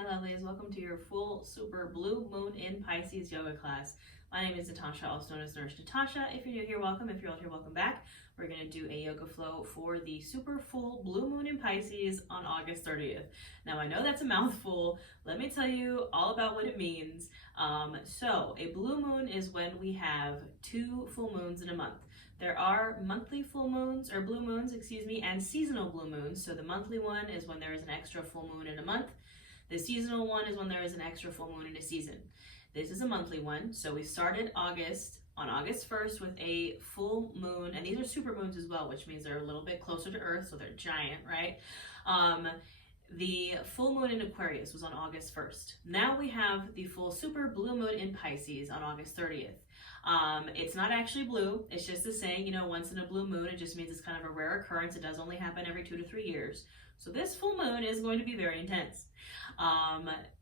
my lovelies. Welcome to your full super blue moon in Pisces yoga class. My name is Natasha, also known as Nurse Natasha. If you're new here, welcome. If you're old here, welcome back. We're going to do a yoga flow for the super full blue moon in Pisces on August 30th. Now, I know that's a mouthful. Let me tell you all about what it means. So a blue moon is when we have 2 full moons in a month. There are monthly full moons, or blue moons, excuse me, and seasonal blue moons. So the monthly one is when there is an extra full moon in a month. The seasonal one is when there is an extra full moon in a season. This is a monthly one. So we started on August 1st with a full moon, and these are super moons as well, which means they're a little bit closer to Earth, so they're giant, right? The full moon in Aquarius was on August 1st. Now we have the full super blue moon in Pisces on August 30th. It's not actually blue. It's just a saying, you know, once in a blue moon. It just means it's kind of a rare occurrence. It does only happen every 2 to 3 years. So this full moon is going to be very intense.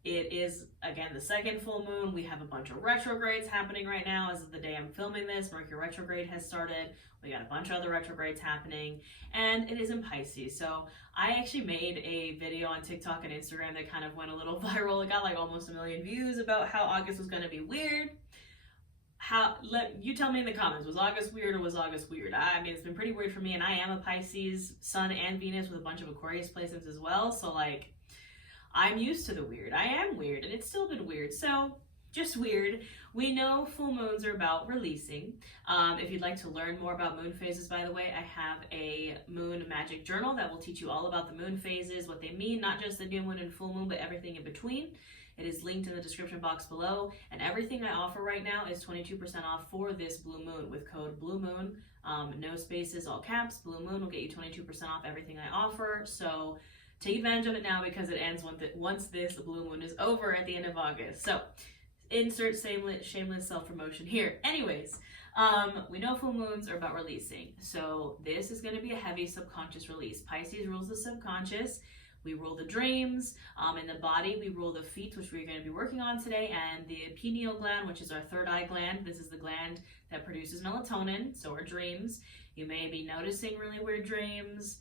It is, again, the second full moon. We have a bunch of retrogrades happening right now. As of the day I'm filming this, Mercury retrograde has started. We got a bunch of other retrogrades happening, and it is in Pisces. So I actually made a video on TikTok and Instagram that kind of went a little viral. It got like almost 1 million views about how August was going to be weird. You tell me in the comments, was August weird or was August weird? I mean, it's been pretty weird for me, and I am a Pisces sun and Venus with a bunch of Aquarius placements as well, so like, I'm used to the weird. I am weird, and it's still been weird, so just weird. We know full moons are about releasing. If you'd like to learn more about moon phases, by the way, I have a moon magic journal that will teach you all about the moon phases, what they mean, not just the new moon and full moon, but everything in between. It is linked in the description box below, and everything I offer right now is 22% off for this blue moon with code BLUEMOON, no spaces, all caps. Blue Moon will get you 22% off everything I offer, so take advantage of it now because it ends once this blue moon is over at the end of August. So insert shameless self-promotion here. Anyways, we know full moons are about releasing, so this is going to be a heavy subconscious release. Pisces rules the subconscious. We rule the dreams. In the body, we rule the feet, which we're going to be working on today, and the pineal gland, which is our third eye gland. This is the gland that produces melatonin, so our dreams. You may be noticing really weird dreams.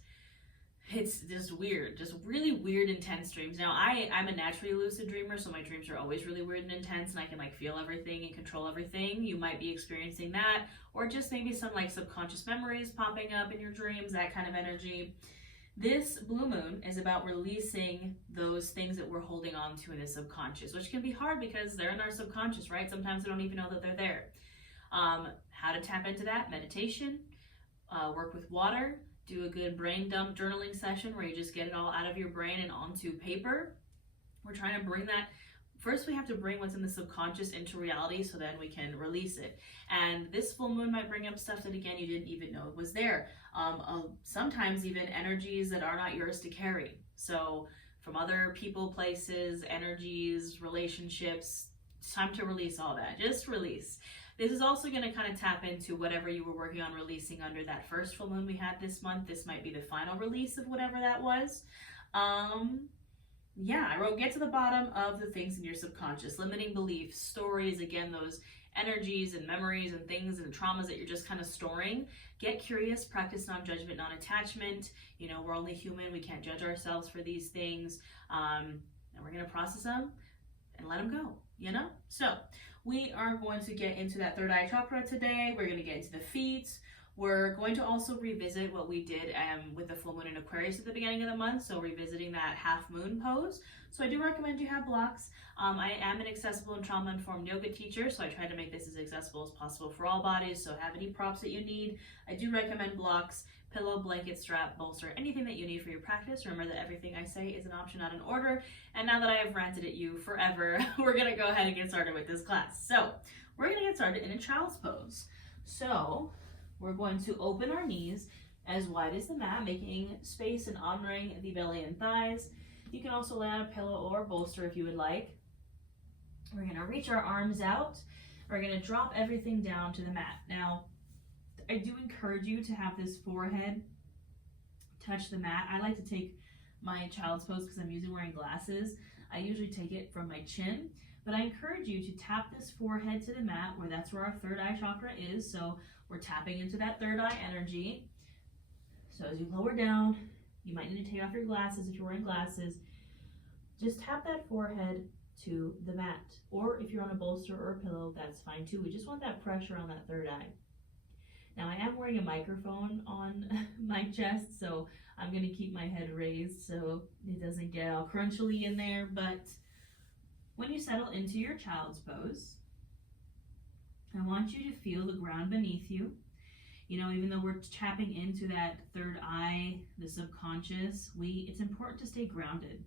It's just weird, just really weird, intense dreams. Now, I'm a naturally lucid dreamer, so my dreams are always really weird and intense, and I can like feel everything and control everything. You might be experiencing that, or just maybe some like subconscious memories popping up in your dreams, that kind of energy. This blue moon is about releasing those things that we're holding on to in the subconscious, which can be hard because they're in our subconscious, right? Sometimes we don't even know that they're there. How to tap into that? Meditation, work with water, do a good brain dump journaling session where you just get it all out of your brain and onto paper. We're trying to bring that. First, we have to bring what's in the subconscious into reality so then we can release it. And this full moon might bring up stuff that, again, you didn't even know was there. Sometimes even energies that are not yours to carry. So from other people, places, energies, relationships, it's time to release all that. Just release. This is also going to kind of tap into whatever you were working on releasing under that first full moon we had this month. This might be the final release of whatever that was. Yeah, I wrote, get to the bottom of the things in your subconscious, limiting beliefs, stories, again, those energies and memories and things and traumas that you're just kind of storing. Get curious, practice non-judgment, non-attachment. You know, we're only human. We can't judge ourselves for these things. And we're going to process them and let them go, you know? So we are going to get into that third eye chakra today. We're going to get into the feet. We're going to also revisit what we did with the full moon in Aquarius at the beginning of the month, so revisiting that half moon pose. So I do recommend you have blocks. I am an accessible and trauma-informed yoga teacher, so I try to make this as accessible as possible for all bodies, so have any props that you need. I do recommend blocks, pillow, blanket, strap, bolster, anything that you need for your practice. Remember that everything I say is an option, not an order. And now that I have ranted at you forever, we're going to go ahead and get started with this class. So we're going to get started in a child's pose. So we're going to open our knees as wide as the mat, making space and honoring the belly and thighs. You can also lay on a pillow or bolster if you would like. We're going to reach our arms out. We're going to drop everything down to the mat. Now, I do encourage you to have this forehead touch the mat. I like to take my child's pose because I'm usually wearing glasses. I usually take it from my chin, but I encourage you to tap this forehead to the mat, where that's where our third eye chakra is. So we're tapping into that third eye energy. So as you lower down, you might need to take off your glasses if you're wearing glasses. just tap that forehead to the mat. Or if you're on a bolster or a pillow, that's fine too. We just want that pressure on that third eye. Now I am wearing a microphone on my chest, so I'm gonna keep my head raised so it doesn't get all crunchily in there. But when you settle into your child's pose, I want you to feel the ground beneath you. You know, even though we're tapping into that third eye, the subconscious, it's important to stay grounded.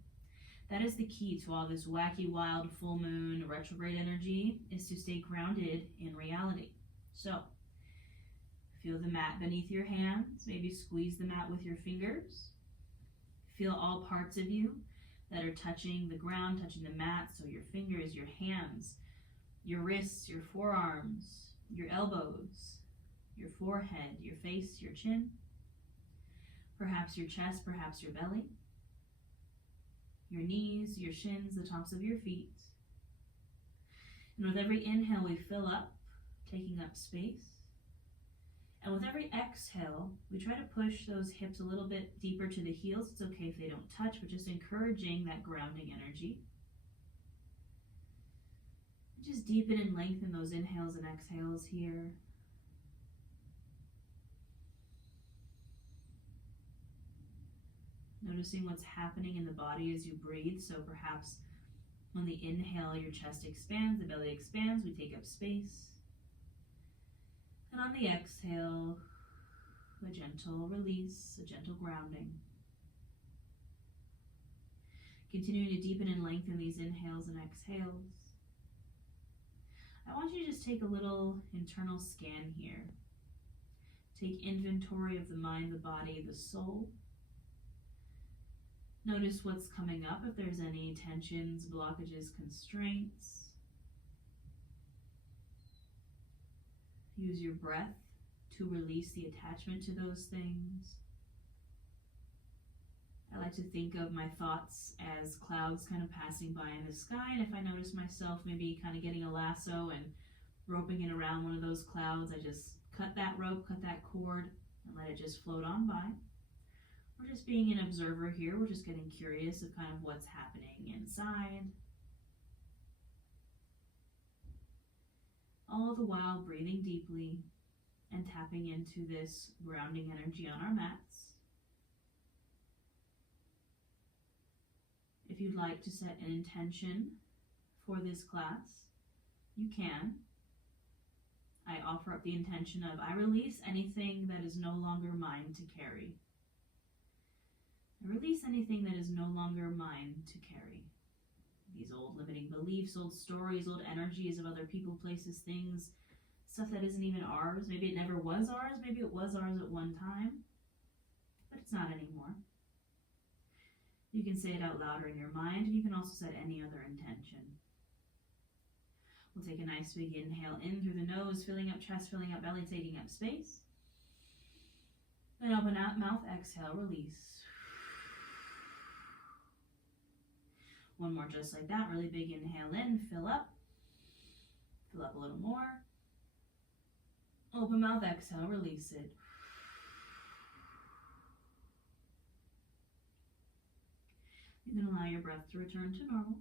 That is the key to all this wacky, wild, full moon, retrograde energy, is to stay grounded in reality. So, feel the mat beneath your hands. Maybe squeeze the mat with your fingers. Feel all parts of you that are touching the ground, touching the mat. So your fingers, your hands, your wrists, your forearms, your elbows, your forehead, your face, your chin, perhaps your chest, perhaps your belly, your knees, your shins, the tops of your feet. And with every inhale, we fill up, taking up space. And with every exhale, we try to push those hips a little bit deeper to the heels. It's okay if they don't touch, but just encouraging that grounding energy. Just deepen and lengthen those inhales and exhales here. Noticing what's happening in the body as you breathe. So perhaps on the inhale, your chest expands, the belly expands, we take up space. And on the exhale, a gentle release, a gentle grounding. Continuing to deepen and lengthen these inhales and exhales. I want you to just take a little internal scan here. Take inventory of the mind, the body, the soul. Notice what's coming up, if there's any tensions, blockages, constraints. Use your breath to release the attachment to those things. I like to think of my thoughts as clouds kind of passing by in the sky, and if I notice myself maybe kind of getting a lasso and roping it around one of those clouds, I just cut that rope, cut that cord, and let it just float on by. We're just being an observer here. We're just getting curious of kind of what's happening inside. All the while breathing deeply and tapping into this grounding energy on our mats. If you'd like to set an intention for this class, you can. I offer up the intention of, I release anything that is no longer mine to carry. I release anything that is no longer mine to carry. These old limiting beliefs, old stories, old energies of other people, places, things, stuff that isn't even ours. Maybe it never was ours. Maybe it was ours at one time, but it's not anymore. You can say it out louder in your mind, and you can also set any other intention. We'll take a nice big inhale in through the nose, filling up chest, filling up belly, taking up space. Then open out, mouth, exhale, release. One more just like that, really big inhale in, fill up a little more. Open mouth, exhale, release it. You can allow your breath to return to normal.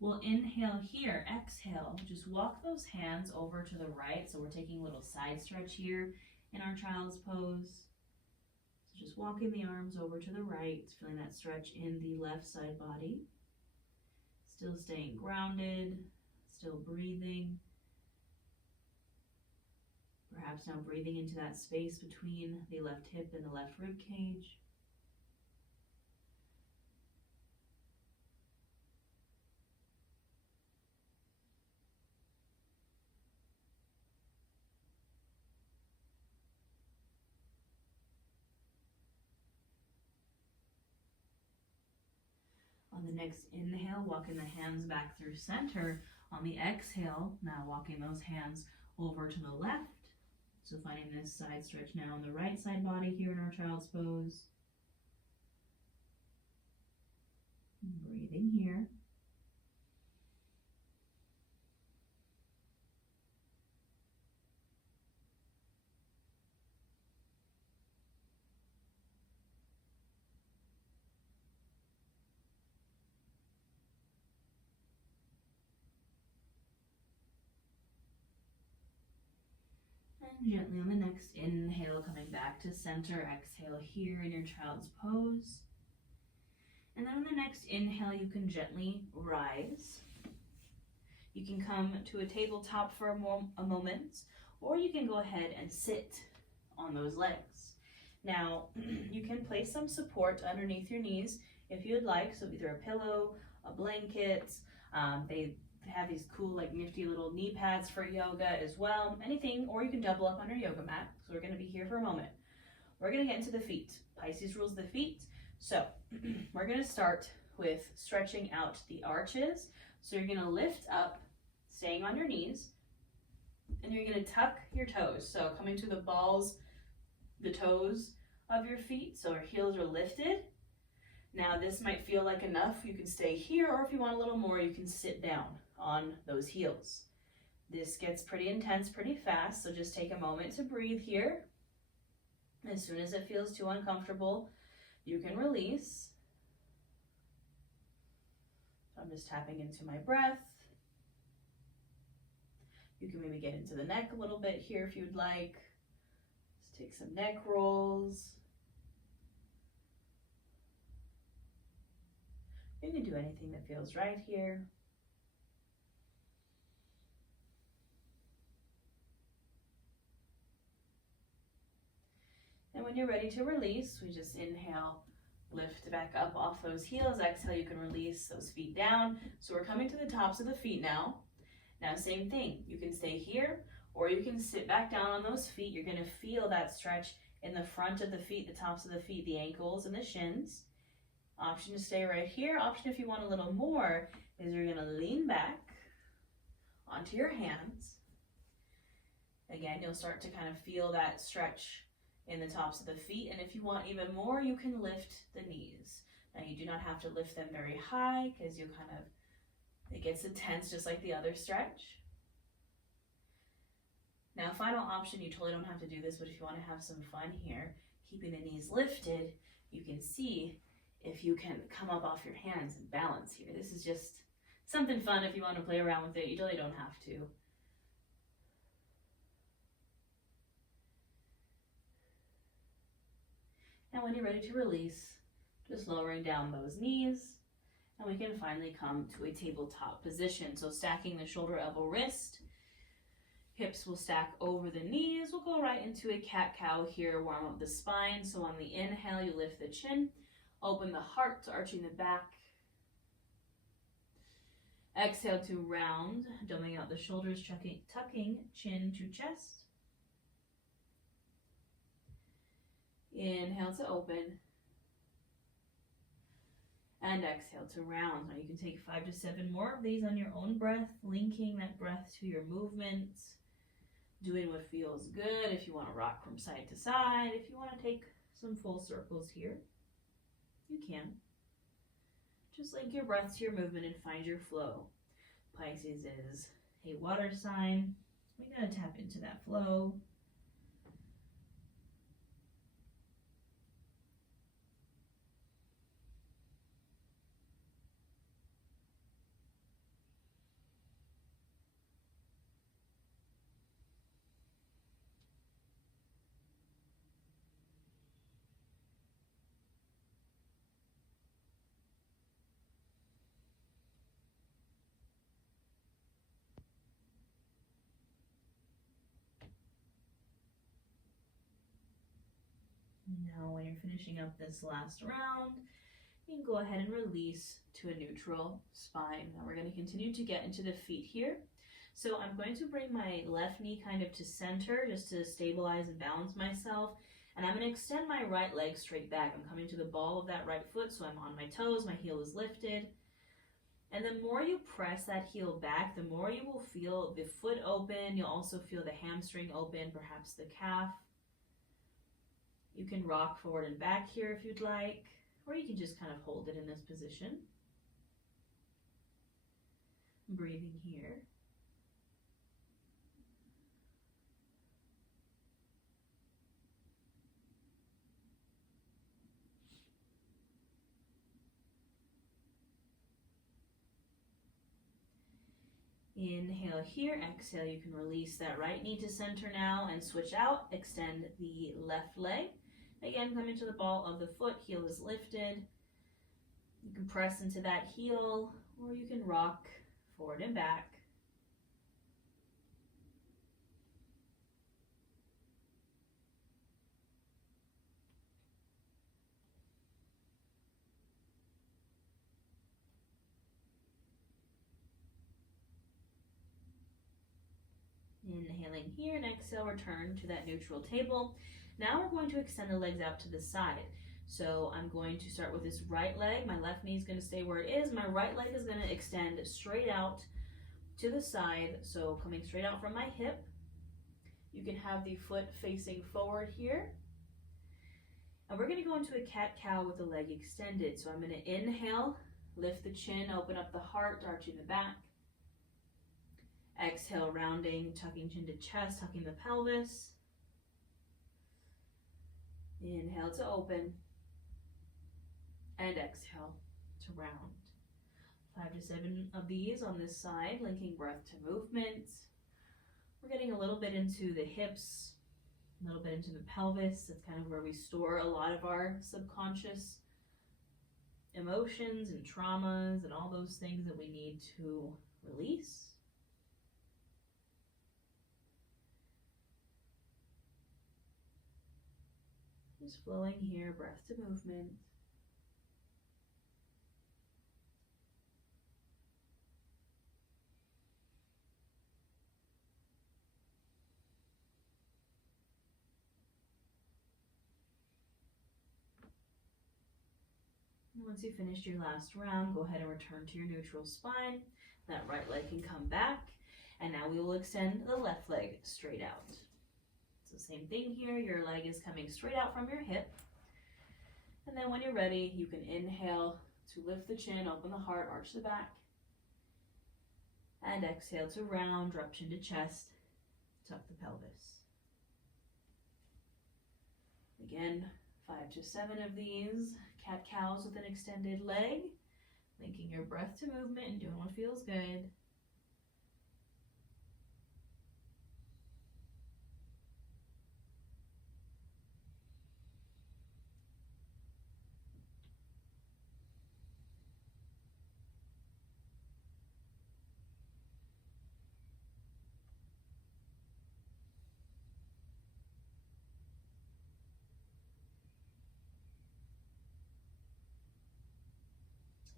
We'll inhale here, exhale, just walk those hands over to the right. So we're taking a little side stretch here in our child's pose. So just walking the arms over to the right, feeling that stretch in the left side body. Still staying grounded, still breathing. Perhaps now breathing into that space between the left hip and the left rib cage. On the next inhale, walking the hands back through center. On the exhale, now walking those hands over to the left. So finding this side stretch now on the right side body here in our child's pose. Breathing here. And gently on the next inhale, coming back to center. Exhale here in your child's pose. And then on the next inhale, you can gently rise. You can come to a tabletop for a moment, or you can go ahead and sit on those legs. Now, you can place some support underneath your knees if you'd like, so either a pillow, a blanket. They have these cool, like nifty little knee pads for yoga as well, anything, or you can double up on your yoga mat. So we're going to be here for a moment. We're going to get into the feet. Pisces rules the feet. So we're going to start with stretching out the arches. So you're going to lift up, staying on your knees, and you're going to tuck your toes. So coming to the balls, the toes of your feet, so our heels are lifted. Now this might feel like enough. You can stay here, or if you want a little more, you can sit down on those heels. This gets pretty intense pretty fast, so just take a moment to breathe here. As soon as it feels too uncomfortable, you can release. I'm just tapping into my breath. You can maybe get into the neck a little bit here if you'd like. Just take some neck rolls. You can do anything that feels right here. And when you're ready to release, we just inhale, lift back up off those heels. Exhale, you can release those feet down. So we're coming to the tops of the feet now. Now, same thing. You can stay here, or you can sit back down on those feet. You're going to feel that stretch in the front of the feet, the tops of the feet, the ankles, and the shins. Option to stay right here. Option, if you want a little more, is you're going to lean back onto your hands. Again, you'll start to kind of feel that stretch in the tops of the feet. And if you want even more, you can lift the knees. Now, you do not have to lift them very high because you kind of, it gets intense just like the other stretch. Now, final option, you totally don't have to do this, but if you want to have some fun here, keeping the knees lifted, you can see if you can come up off your hands and balance here. This is just something fun if you want to play around with it. You totally don't have to. And when you're ready to release, just lowering down those knees, and we can finally come to a tabletop position. So stacking the shoulder, elbow, wrist. Hips will stack over the knees. We'll go right into a cat-cow here, warm up the spine. So on the inhale, you lift the chin, open the heart, arching the back. Exhale to round, doming out the shoulders, tucking chin to chest. Inhale to open. And exhale to round. Now you can take 5 to 7 more of these on your own breath, linking that breath to your movements, doing what feels good. If you want to rock from side to side, if you want to take some full circles here, you can. Just link your breath to your movement and find your flow. Pisces is a water sign. We gotta tap into that flow. Now when you're finishing up this last round, you can go ahead and release to a neutral spine. Now we're going to continue to get into the feet here. So I'm going to bring my left knee kind of to center just to stabilize and balance myself. And I'm going to extend my right leg straight back. I'm coming to the ball of that right foot, so I'm on my toes, my heel is lifted. And the more you press that heel back, the more you will feel the foot open. You'll also feel the hamstring open, perhaps the calf. You can rock forward and back here if you'd like, or you can just kind of hold it in this position. Breathing here. Inhale here, exhale, you can release that right knee to center now and switch out. Extend the left leg. Again, come into the ball of the foot, heel is lifted. You can press into that heel, or you can rock forward and back. Inhaling here and exhale, return to that neutral table. Now we're going to extend the legs out to the side. So I'm going to start with this right leg. My left knee is going to stay where it is. My right leg is going to extend straight out to the side. So coming straight out from my hip. You can have the foot facing forward here. And we're going to go into a cat-cow with the leg extended. So I'm going to inhale, lift the chin, open up the heart, arching the back. Exhale, rounding, tucking chin to chest, tucking the pelvis. Inhale to open. And exhale to round. 5 to 7 of these on this side, linking breath to movement. We're getting a little bit into the hips, a little bit into the pelvis. That's kind of where we store a lot of our subconscious emotions and traumas and all those things that we need to release. Just flowing here, breath to movement. And once you've finished your last round, go ahead and return to your neutral spine. That right leg can come back. And now we will extend the left leg straight out. So same thing here, your leg is coming straight out from your hip. And then when you're ready, you can inhale to lift the chin, open the heart, arch the back. And exhale to round, drop chin to chest, tuck the pelvis. Again, 5 to 7 of these cat-cows with an extended leg, linking your breath to movement and doing what feels good.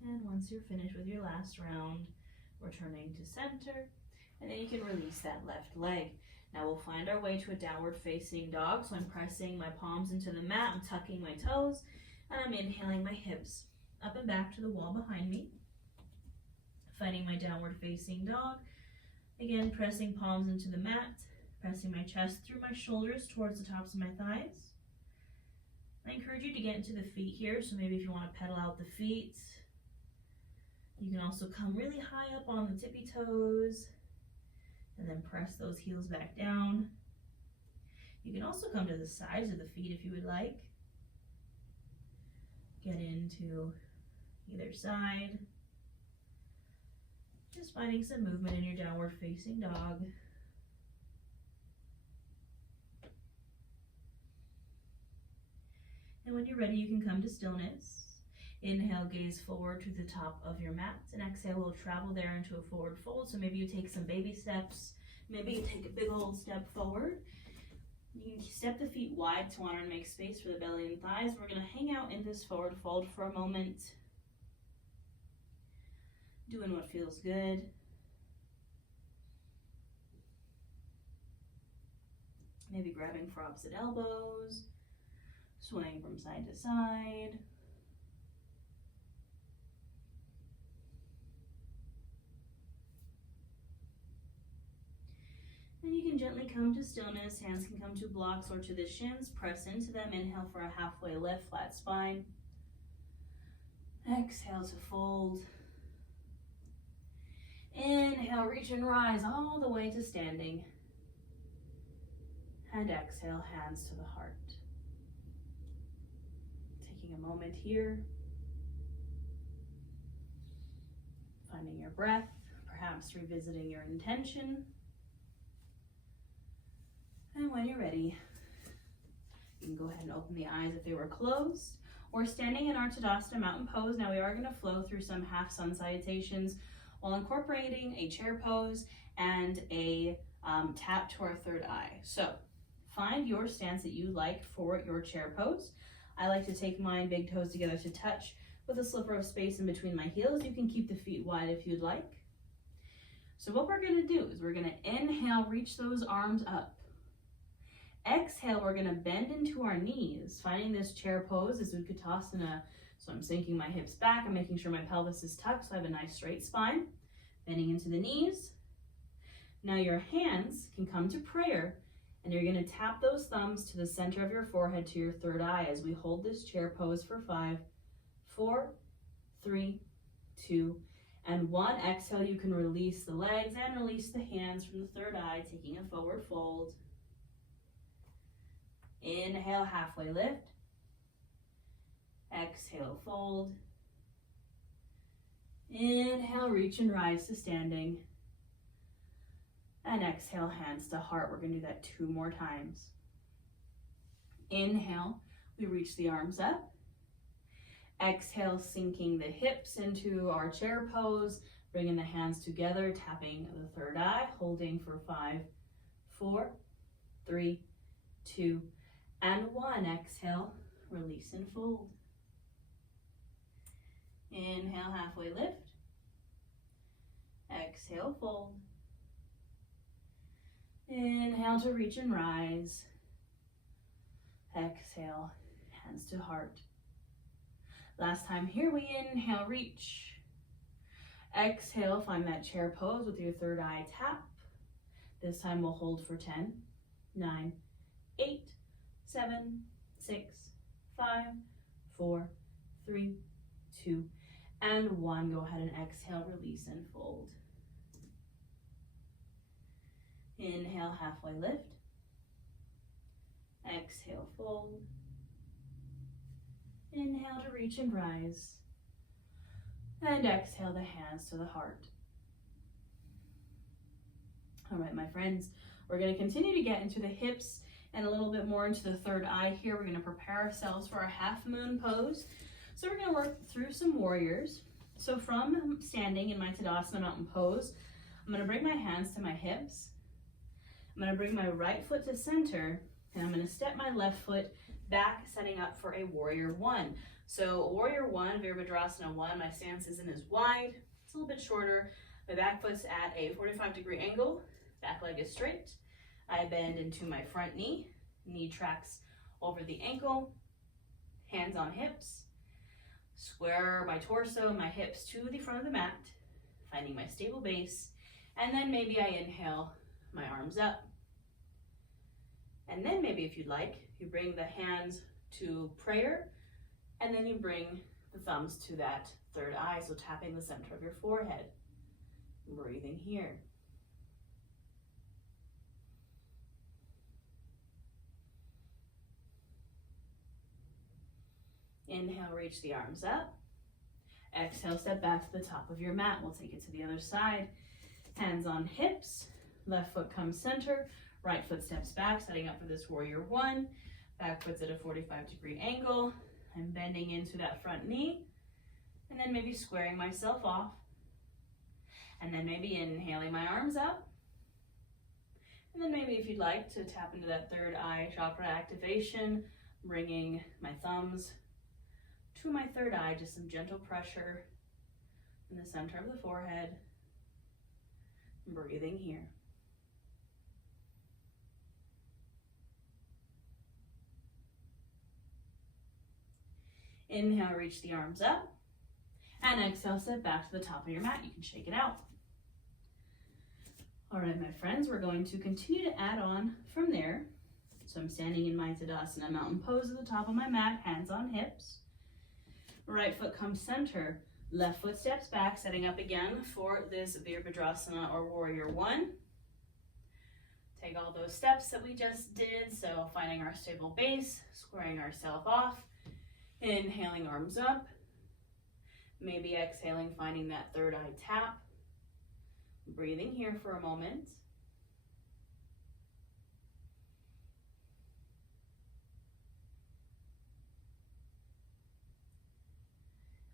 And once you're finished with your last round, returning to center, and then you can release that left leg. Now we'll find our way to a downward facing dog. So I'm pressing my palms into the mat, I'm tucking my toes, and I'm inhaling my hips up and back to the wall behind me. Finding my downward facing dog. Again, pressing palms into the mat, pressing my chest through my shoulders towards the tops of my thighs. I encourage you to get into the feet here. So maybe if you want to pedal out the feet, you can also come really high up on the tippy toes and then press those heels back down. You can also come to the sides of the feet if you would like. Get into either side. Just finding some movement in your downward facing dog. And when you're ready, you can come to stillness. Inhale, gaze forward to the top of your mat, and exhale, we'll travel there into a forward fold. So maybe you take some baby steps, maybe you take a big old step forward. You can step the feet wide to want to make space for the belly and thighs. We're going to hang out in this forward fold for a moment, doing what feels good. Maybe grabbing for opposite elbows, swaying from side to side. And you can gently come to stillness. Hands can come to blocks or to the shins. Press into them. Inhale for a halfway lift, flat spine. Exhale to fold. Inhale, reach and rise all the way to standing. And exhale, hands to the heart. Taking a moment here. Finding your breath. Perhaps perhaps revisiting your intention. And when you're ready, you can go ahead and open the eyes if they were closed. We're standing in our Tadasana mountain pose. Now we are going to flow through some half sun salutations while incorporating a chair pose and a tap to our third eye. So find your stance that you like for your chair pose. I like to take my big toes together to touch with a sliver of space in between my heels. You can keep the feet wide if you'd like. So what we're going to do is we're going to inhale, reach those arms up. Exhale, we're going to bend into our knees, finding this chair pose, this Utkatasana. So I'm sinking my hips back. I'm making sure my pelvis is tucked so I have a nice straight spine. Bending into the knees. Now your hands can come to prayer, and you're going to tap those thumbs to the center of your forehead to your third eye as we hold this chair pose for 5, 4, 3, 2, and 1. Exhale, you can release the legs and release the hands from the third eye, taking a forward fold. Inhale, halfway lift. Exhale, fold. Inhale, reach and rise to standing. And exhale, hands to heart. We're going to do that 2 more times. Inhale, we reach the arms up. Exhale, sinking the hips into our chair pose, bringing the hands together, tapping the third eye, holding for 5, 4, 3, 2, and 1. Exhale, release and fold. Inhale, halfway lift. Exhale, fold. Inhale to reach and rise. Exhale, hands to heart. Last time here, we inhale, reach. Exhale, find that chair pose with your third eye tap. This time we'll hold for 10, 9, 8, 7, 6, 5, 4, 3, 2, and 1. Go ahead and exhale, release and fold. Inhale, halfway lift. Exhale, fold. Inhale to reach and rise. And exhale the hands to the heart. All right, my friends, we're going to continue to get into the hips and a little bit more into the third eye here. We're going to prepare ourselves for our half moon pose. So we're going to work through some warriors. So from standing in my Tadasana mountain pose, I'm going to bring my hands to my hips. I'm going to bring my right foot to center, and I'm going to step my left foot back, setting up for a warrior 1. So warrior 1, Virabhadrasana 1, my stance isn't as wide. It's a little bit shorter. My back foot's at a 45-degree angle. Back leg is straight. I bend into my front knee. Knee tracks over the ankle. Hands on hips. Square my torso, my hips to the front of the mat, finding my stable base. And then maybe I inhale, my arms up. And then maybe if you'd like, you bring the hands to prayer, and then you bring the thumbs to that third eye, so tapping the center of your forehead. Breathing here. Inhale, reach the arms up. Exhale, step back to the top of your mat. We'll take it to the other side. Hands on hips. Left foot comes center. Right foot steps back, setting up for this warrior 1. Back foot's at a 45-degree angle. I'm bending into that front knee. And then maybe squaring myself off. And then maybe inhaling my arms up. And then maybe if you'd like to tap into that third eye chakra activation, bringing my thumbs to my third eye, just some gentle pressure in the center of the forehead. Breathing here. Inhale, reach the arms up. And exhale, step back to the top of your mat. You can shake it out. All right, my friends, we're going to continue to add on from there. So I'm standing in my Tadasana mountain pose at the top of my mat, hands on hips. Right foot comes center. Left foot steps back, setting up again for this Virabhadrasana or warrior 1. Take all those steps that we just did. So finding our stable base, squaring ourselves off. Inhaling, arms up. Maybe exhaling, finding that third eye tap. Breathing here for a moment.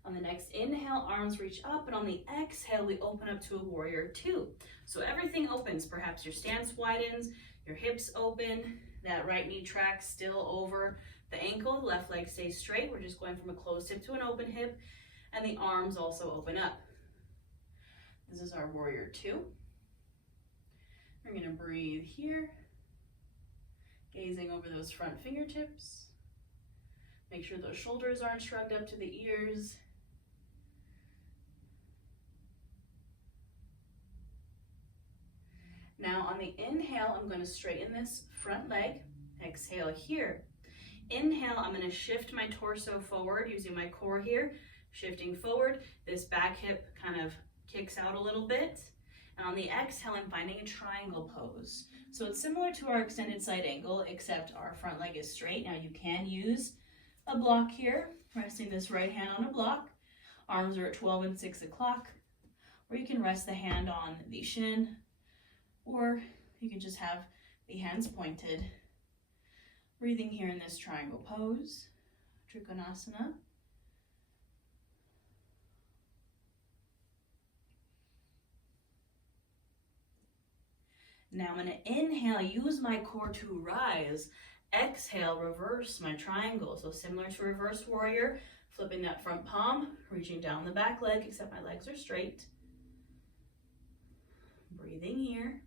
On the next inhale, arms reach up, and on the exhale, we open up to a warrior two. So everything opens. Perhaps your stance widens, your hips open, that right knee tracks still over the ankle, the left leg stays straight. We're just going from a closed hip to an open hip, and the arms also open up. This is our warrior two. We're gonna breathe here, gazing over those front fingertips. Make sure those shoulders aren't shrugged up to the ears. Now on the inhale, I'm going to straighten this front leg. Exhale here. Inhale, I'm going to shift my torso forward using my core here. Shifting forward, this back hip kind of kicks out a little bit. And on the exhale, I'm finding a triangle pose. So it's similar to our extended side angle, except our front leg is straight. Now you can use a block here, resting this right hand on a block. Arms are at 12 and 6 o'clock. Or you can rest the hand on the shin, or you can just have the hands pointed. Breathing here in this triangle pose, Trikonasana. Now I'm going to inhale, use my core to rise. Exhale, reverse my triangle. So similar to reverse warrior, flipping that front palm, reaching down the back leg, except my legs are straight. Breathing here.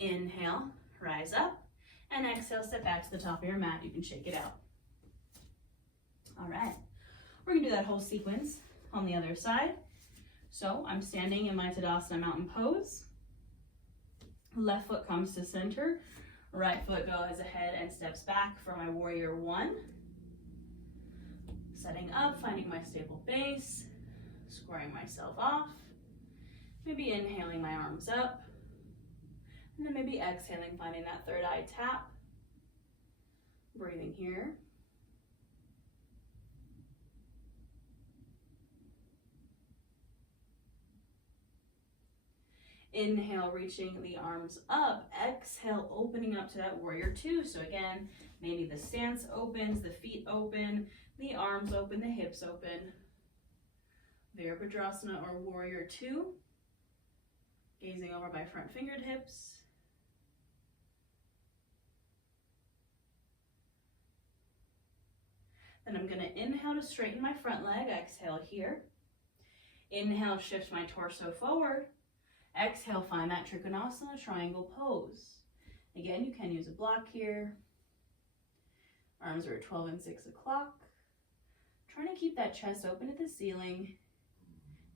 Inhale, rise up, and exhale, step back to the top of your mat. You can shake it out. All right, we're gonna do that whole sequence on the other side. So I'm standing in my Tadasana mountain pose. Left foot comes to center, right foot goes ahead and steps back for my warrior one. Setting up, finding my stable base, squaring myself off, maybe inhaling my arms up, and then maybe exhaling, finding that third eye tap. Breathing here. Inhale, reaching the arms up. Exhale, opening up to that warrior two. So again, maybe the stance opens, the feet open, the arms open, the hips open. Virabhadrasana or warrior two. Gazing over my front fingertips. Then I'm going to inhale to straighten my front leg. Exhale here. Inhale, shift my torso forward. Exhale, find that Trikonasana triangle pose. Again, you can use a block here. Arms are at 12 and 6 o'clock. Trying to keep that chest open at the ceiling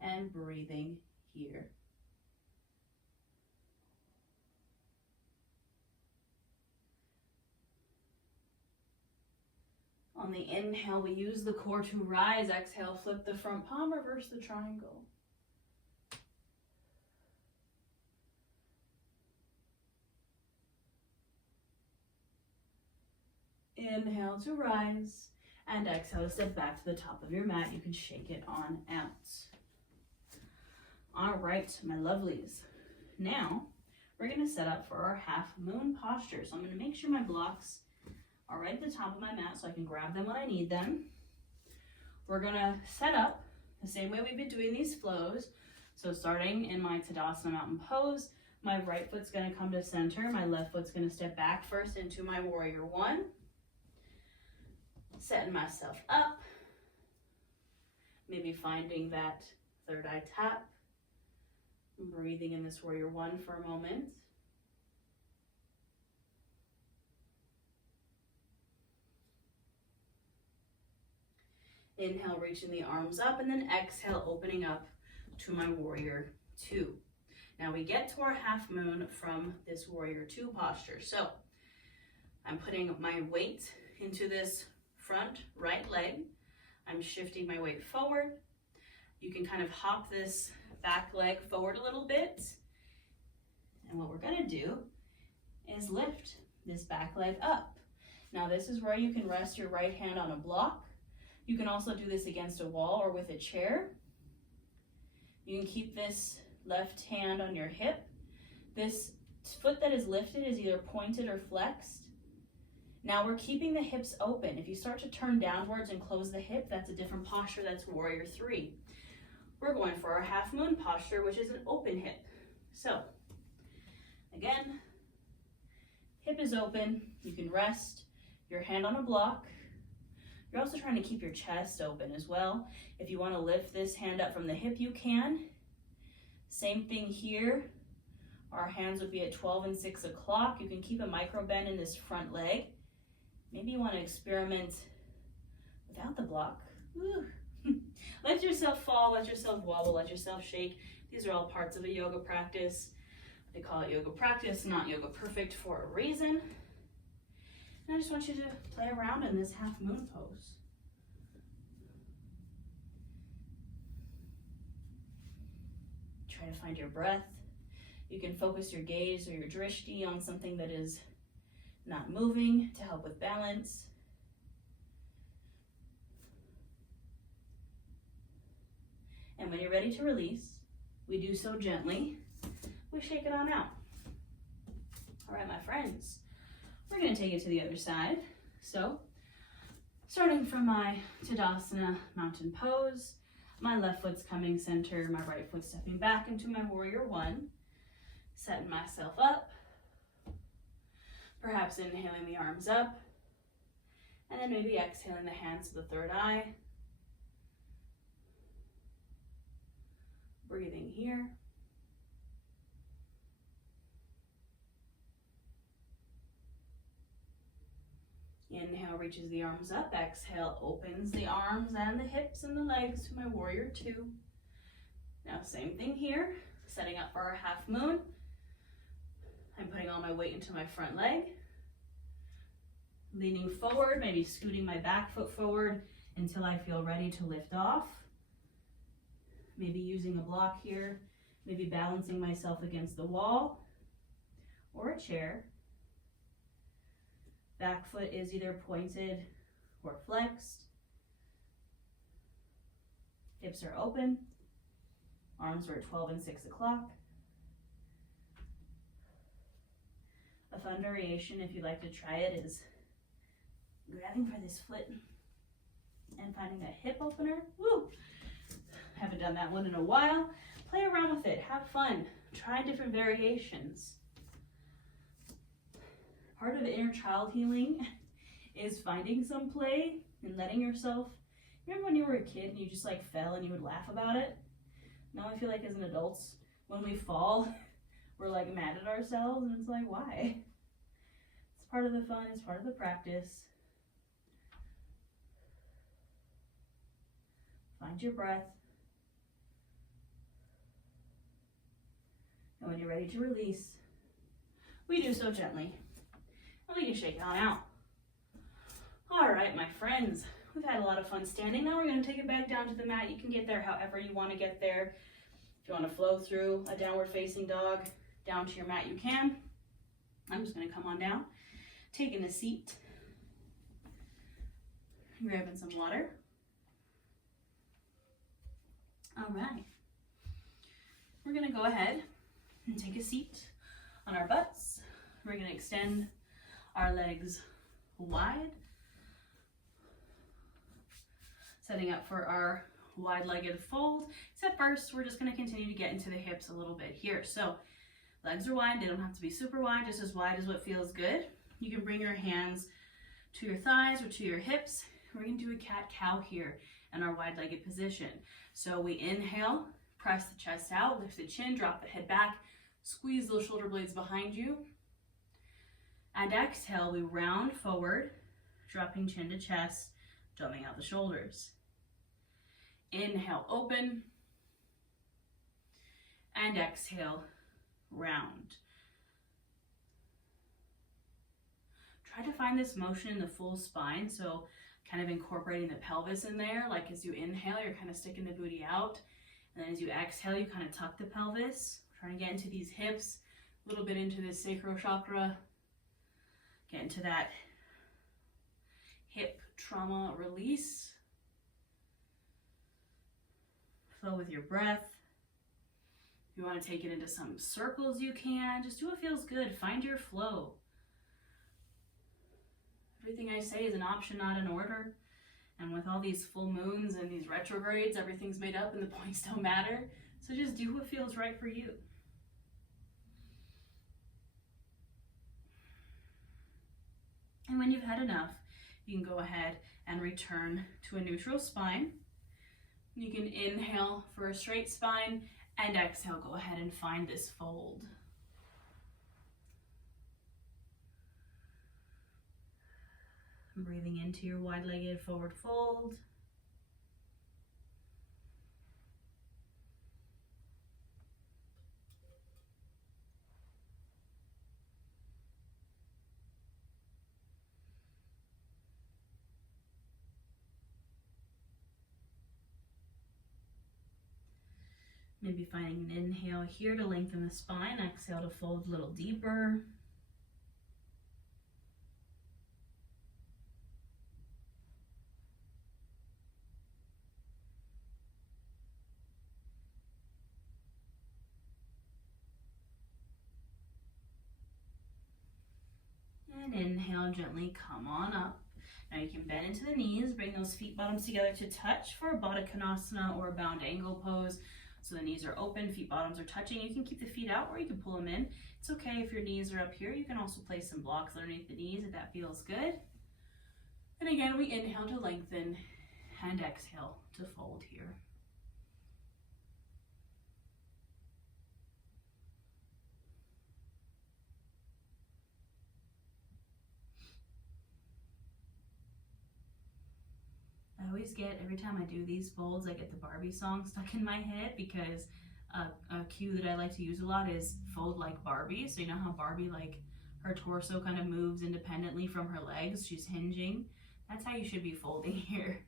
and breathing here. On the inhale, we use the core to rise. Exhale, flip the front palm, reverse the triangle. Inhale to rise, and exhale to step back to the top of your mat. You can shake it on out. All right, my lovelies. Now, we're gonna set up for our half moon posture. So I'm gonna make sure my blocks are right at the top of my mat so I can grab them when I need them. We're gonna set up the same way we've been doing these flows. So starting in my Tadasana mountain pose, my right foot's gonna come to center, my left foot's gonna step back first into my warrior one. Setting myself up, maybe finding that third eye tap, breathing in this warrior one for a moment. Inhale, reaching the arms up, and then exhale, opening up to my warrior two. Now we get to our half moon from this warrior two posture. So I'm putting my weight into this front right leg. I'm shifting my weight forward. You can kind of hop this back leg forward a little bit. And what we're gonna do is lift this back leg up. Now this is where you can rest your right hand on a block. You can also do this against a wall or with a chair. You can keep this left hand on your hip. This foot that is lifted is either pointed or flexed. Now we're keeping the hips open. If you start to turn downwards and close the hip, that's a different posture. That's warrior 3. We're going for our half moon posture, which is an open hip. So again, hip is open. You can rest your hand on a block. You're also trying to keep your chest open as well. If you want to lift this hand up from the hip, you can. Same thing here. Our hands would be at 12 and 6 o'clock. You can keep a micro bend in this front leg. Maybe you want to experiment without the block. Woo. Let yourself fall, let yourself wobble, let yourself shake. These are all parts of a yoga practice. They call it yoga practice, not yoga perfect, for a reason. And I just want you to play around in this half moon pose. Try to find your breath. You can focus your gaze or your drishti on something that is not moving to help with balance. And when you're ready to release, we do so gently. We shake it on out. All right, my friends, we're going to take it to the other side. So, starting from my Tadasana mountain pose, my left foot's coming center, my right foot stepping back into my warrior 1, setting myself up, perhaps inhaling the arms up, and then maybe exhaling the hands to the third eye. Breathing here. Inhale reaches the arms up. Exhale opens the arms and the hips and the legs to my warrior 2. Now same thing here. Setting up for our half moon. I'm putting all my weight into my front leg. Leaning forward, maybe scooting my back foot forward until I feel ready to lift off. Maybe using a block here. Maybe balancing myself against the wall or a chair. Back foot is either pointed or flexed. Hips are open. Arms are at 12 and 6 o'clock. A fun variation, if you'd like to try it, is grabbing for this foot and finding that hip opener. Woo! Haven't done that one in a while. Play around with it. Have fun. Try different variations. Part of inner child healing is finding some play and letting yourself. Remember when you were a kid and you just like fell and you would laugh about it? Now I feel like as an adult, when we fall, we're like mad at ourselves, and it's like, why? It's part of the fun, it's part of the practice. Find your breath. And when you're ready to release, we do so gently. And we can shake it on out. All right, my friends, we've had a lot of fun standing. Now we're going to take it back down to the mat. You can get there however you want to get there. If you want to flow through a downward facing dog down to your mat, you can. I'm just going to come on down, taking a seat, grabbing some water. All right. We're going to go ahead and take a seat on our butts. We're going to extend our legs wide, setting up for our wide-legged fold. Except first, we're just going to continue to get into the hips a little bit here. So legs are wide. They don't have to be super wide, just as wide as what feels good. You can bring your hands to your thighs or to your hips. We're going to do a cat-cow here in our wide-legged position. So we inhale, press the chest out, lift the chin, drop the head back, squeeze those shoulder blades behind you. And exhale, we round forward, dropping chin to chest, dumbing out the shoulders. Inhale, open. And exhale, round. Try to find this motion in the full spine, so kind of incorporating the pelvis in there. Like as you inhale, you're kind of sticking the booty out. And then as you exhale, you kind of tuck the pelvis. Trying to get into these hips, a little bit into this sacral chakra. Get into that hip trauma release. Flow with your breath. If you want to take it into some circles, you can. Just do what feels good. Find your flow. Everything I say is an option, not an order. And with all these full moons and these retrogrades, everything's made up and the points don't matter. So just do what feels right for you. And when you've had enough, you can go ahead and return to a neutral spine. You can inhale for a straight spine and exhale, go ahead and find this fold. Breathing into your wide-legged forward fold. Maybe finding an inhale here to lengthen the spine, exhale to fold a little deeper. And inhale, gently come on up. Now you can bend into the knees, bring those feet bottoms together to touch for a Baddha Konasana or a bound angle pose. So the knees are open, feet bottoms are touching. You can keep the feet out or you can pull them in. It's okay if your knees are up here. You can also place some blocks underneath the knees if that feels good. And again, we inhale to lengthen and exhale to fold here. I always get, every time I do these folds, I get the Barbie song stuck in my head because a cue that I like to use a lot is fold like Barbie. So you know how Barbie, like, her torso kind of moves independently from her legs, she's hinging. That's how you should be folding here.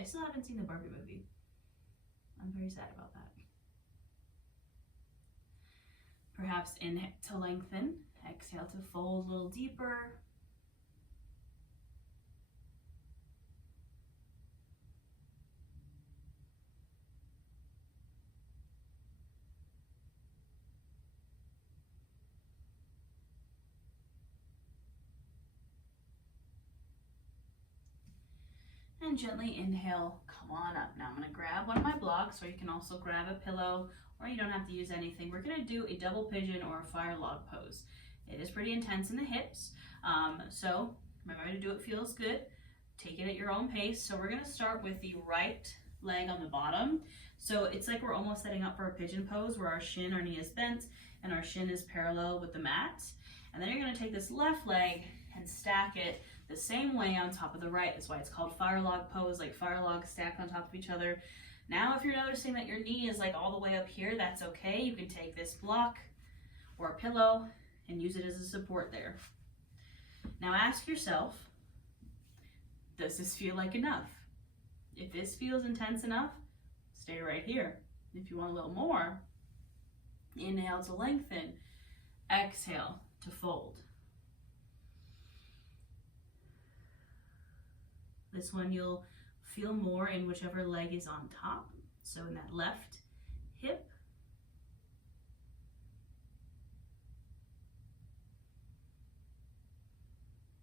I still haven't seen the Barbie movie. I'm very sad about that. Perhaps inhale to lengthen, exhale to fold a little deeper. And gently inhale, come on up. Now I'm going to grab one of my blocks, or you can also grab a pillow, or you don't have to use anything. We're going to do a double pigeon or a fire log pose. It is pretty intense in the hips, so remember to do what feels good. Take it at your own pace. So we're going to start with the right leg on the bottom. So it's like we're almost setting up for a pigeon pose where our shin, our knee is bent, and our shin is parallel with the mat. And then you're going to take this left leg and stack it the same way on top of the right. That's why it's called fire log pose, like fire logs stacked on top of each other. Now, if you're noticing that your knee is like all the way up here, that's okay. You can take this block or a pillow and use it as a support there. Now ask yourself, does this feel like enough? If this feels intense enough, stay right here. If you want a little more, inhale to lengthen, exhale to fold. This one you'll feel more in whichever leg is on top. So in that left hip.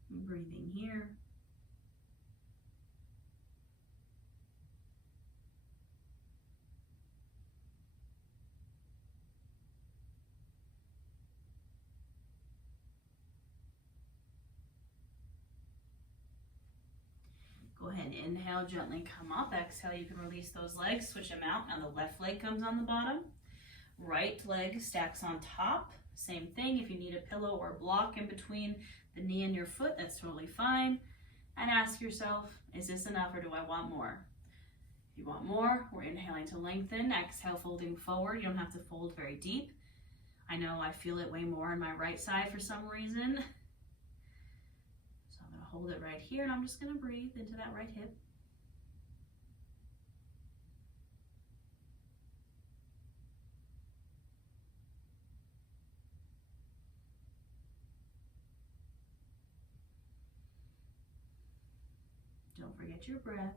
Breathing here. Go ahead and inhale, gently come up. Exhale, you can release those legs, switch them out. Now the left leg comes on the bottom. Right leg stacks on top. Same thing, if you need a pillow or a block in between the knee and your foot, that's totally fine. And ask yourself, is this enough or do I want more? If you want more, we're inhaling to lengthen. Exhale, folding forward. You don't have to fold very deep. I know I feel it way more on my right side for some reason. Hold it right here, and I'm just going to breathe into that right hip. Don't forget your breath.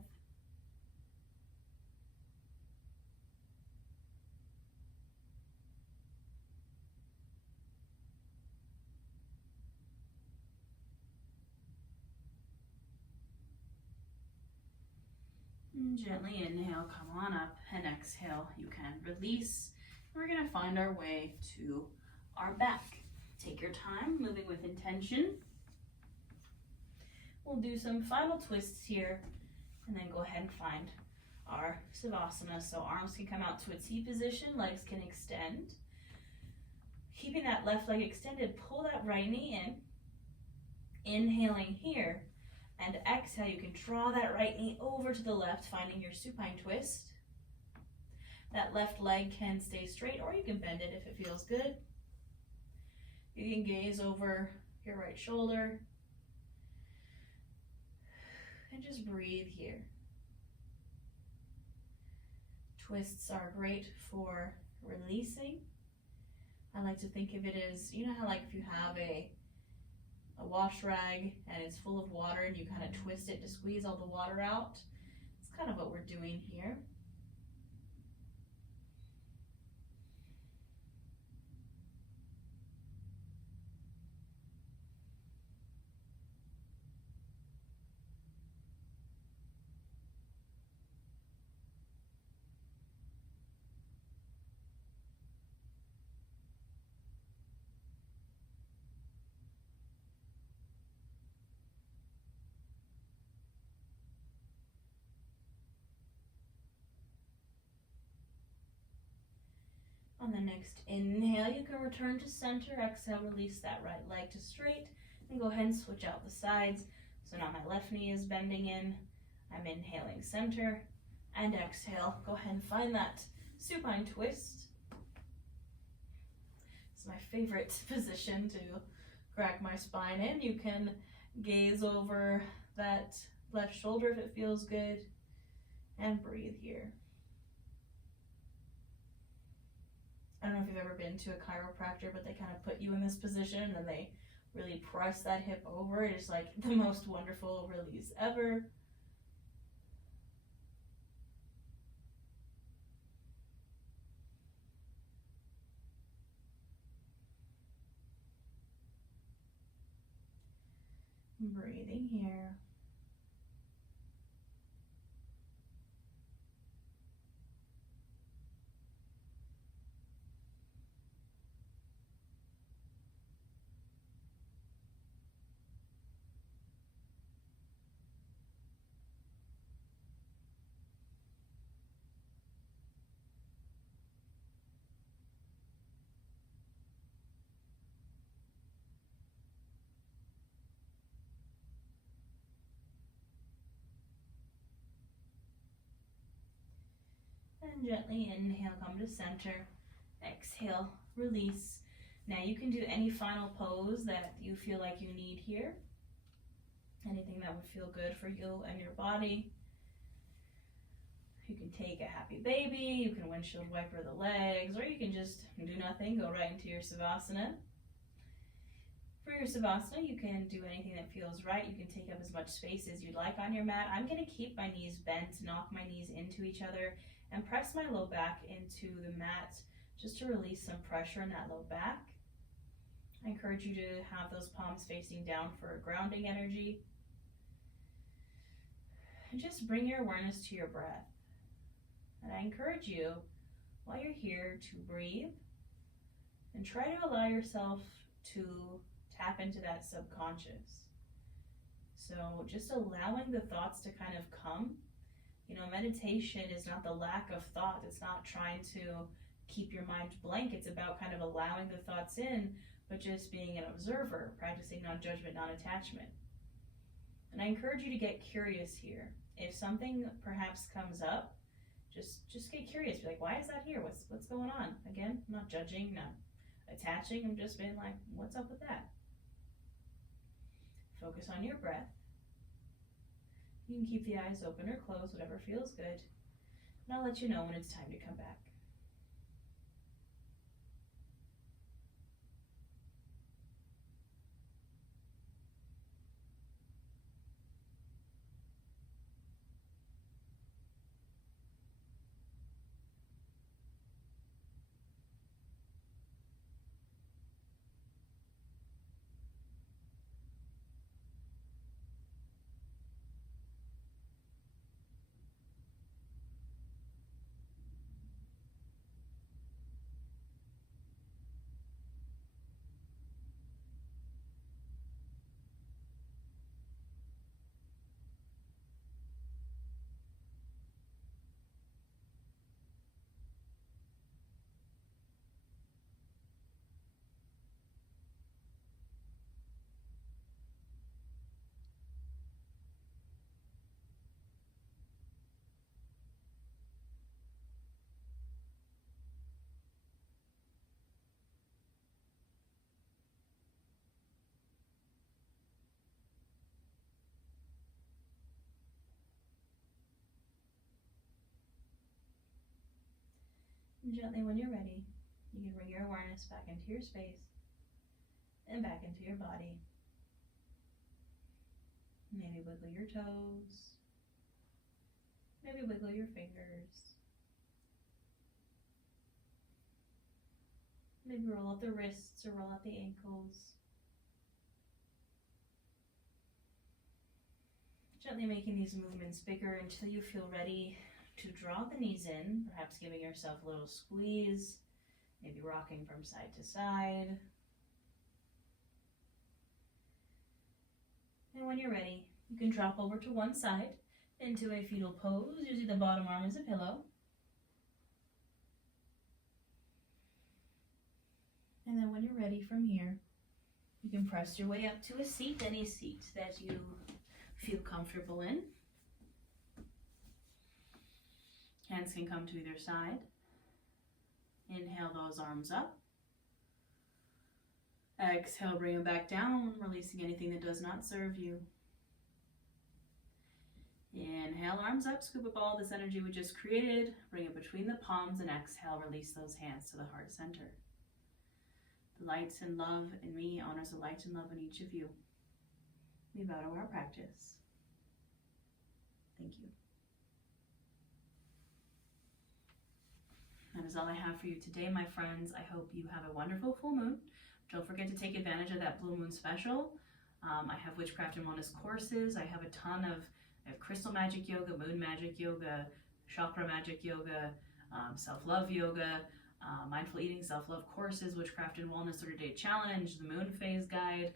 And gently inhale, come on up, and exhale, you can release. We're gonna find our way to our back. Take your time, moving with intention. We'll do some final twists here, and then go ahead and find our Savasana. So arms can come out to a T position, legs can extend. Keeping that left leg extended, pull that right knee in. Inhaling here, and exhale, you can draw that right knee over to the left, finding your supine twist. That left leg can stay straight, or you can bend it if it feels good. You can gaze over your right shoulder, and just breathe here. Twists are great for releasing. I like to think of it as, you know how like if you have a wash rag and it's full of water and you kind of twist it to squeeze all the water out. It's kind of what we're doing here. On the next inhale, you can return to center. Exhale, release that right leg to straight, and go ahead and switch out the sides. So now my left knee is bending in. I'm inhaling center, and exhale. Go ahead and find that supine twist. It's my favorite position to crack my spine in. You can gaze over that left shoulder if it feels good, and breathe here. I don't know if you've ever been to a chiropractor, but they kind of put you in this position and then they really press that hip over. It's like the most wonderful release ever. Breathing here. And gently inhale, come to center. Exhale, release. Now you can do any final pose that you feel like you need here. Anything that would feel good for you and your body. You can take a happy baby, you can windshield wiper the legs, or you can just do nothing, go right into your Savasana. For your Savasana, you can do anything that feels right. You can take up as much space as you'd like on your mat. I'm going to keep my knees bent, knock my knees into each other, and press my low back into the mat just to release some pressure in that low back. I encourage you to have those palms facing down for grounding energy. And just bring your awareness to your breath. And I encourage you, while you're here, to breathe and try to allow yourself to tap into that subconscious. So just allowing the thoughts to kind of come. You know, meditation is not the lack of thought. It's not trying to keep your mind blank. It's about kind of allowing the thoughts in, but just being an observer, practicing non-judgment, non-attachment. And I encourage you to get curious here. If something perhaps comes up, just get curious. Be like, why is that here? What's going on? Again, I'm not judging, not attaching. I'm just being like, what's up with that? Focus on your breath. You can keep the eyes open or closed, whatever feels good. And I'll let you know when it's time to come back. And gently, when you're ready, you can bring your awareness back into your space and back into your body. Maybe wiggle your toes. Maybe wiggle your fingers. Maybe roll out the wrists or roll out the ankles. Gently making these movements bigger until you feel ready to draw the knees in, perhaps giving yourself a little squeeze, maybe rocking from side to side. And when you're ready, you can drop over to one side into a fetal pose, using the bottom arm as a pillow. And then when you're ready from here, you can press your way up to a seat, any seat that you feel comfortable in. Hands can come to either side. Inhale those arms up. Exhale, bring them back down, releasing anything that does not serve you. Inhale, arms up, scoop up all this energy we just created, bring it between the palms, and exhale, release those hands to the heart center. The light and love in me honors the light and love in each of you. We bow to our practice. Thank you. That is all I have for you today, my friends. I hope you have a wonderful full moon. Don't forget to take advantage of that Blue Moon special. I have Witchcraft and Wellness courses. I have a ton of Crystal Magic Yoga, Moon Magic Yoga, Chakra Magic Yoga, Self-Love Yoga, Mindful Eating, Self-Love courses, Witchcraft and Wellness 30-Day Challenge, the Moon Phase Guide.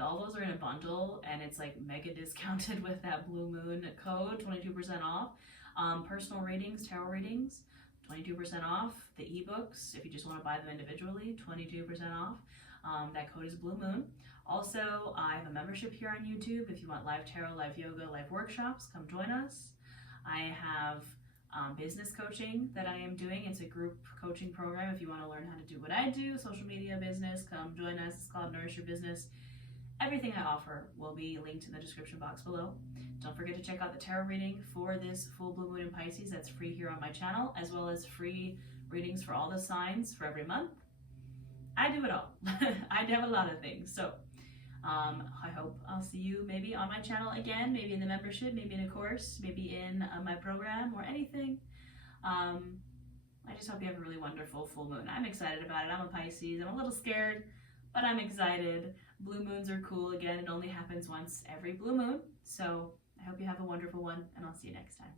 All those are in a bundle, and it's like mega discounted with that Blue Moon code, 22% off. Personal readings, tarot readings, 22% off. The ebooks, if you just want to buy them individually, 22% off. That code is Blue Moon. Also, I have a membership here on YouTube. If you want live tarot, live yoga, live workshops, come join us. I have business coaching that I am doing. It's a group coaching program. If you want to learn how to do what I do, social media, business, come join us. It's called Nourish Your Business. Everything I offer will be linked in the description box below. Don't forget to check out the tarot reading for this full Blue Moon in Pisces. That's free here on my channel, as well as free readings for all the signs for every month. I do it all. I have a lot of things. So I hope I'll see you maybe on my channel again, maybe in the membership, maybe in a course, maybe in my program or anything. I just hope you have a really wonderful full moon. I'm excited about it. I'm a Pisces. I'm a little scared, but I'm excited. Blue moons are cool. Again, it only happens once every blue moon. So I hope you have a wonderful one, and I'll see you next time.